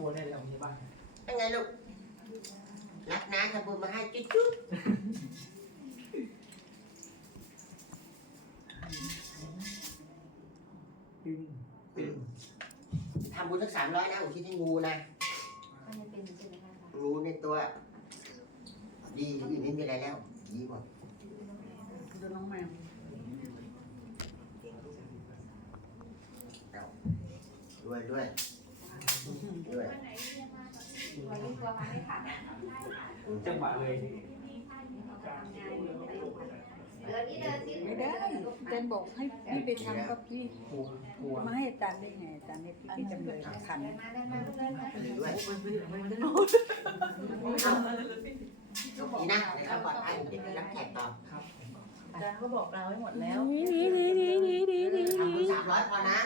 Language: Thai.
รัวได้แล้วที่บ้านเป็นไงลูก รักนะทำบุญมาให้จุ๊ดจุ๊ดตึงตึงทำบุญสักสามร้อยนะอุทิศให้งูนะก็ยังเป็นใช่ไหมคะงูในตัว ดีอื่นไม่มีอะไรแล้ว ดีหมดดูน้องแมวด้วยด้วยด้วย วันนี้ตัวมาไม่ขาดจังหวะเลยเดือนนี้เดินที่ไม่ได้อาจารย์บอกให้พี่ไปทำกับพี่กลัวกลัวมาให้อาจารย์ได้ไงอาจารย์ให้พี่เป็นจำเลยขันมาเดินมาเดินมาด้วยดีนะในคำปลอดภัยเดี๋ยวไปรับแขกต่อครับอาจารย์ก็บอกเราไว้หมดแล้วทำบุญสามร้อยพอนะ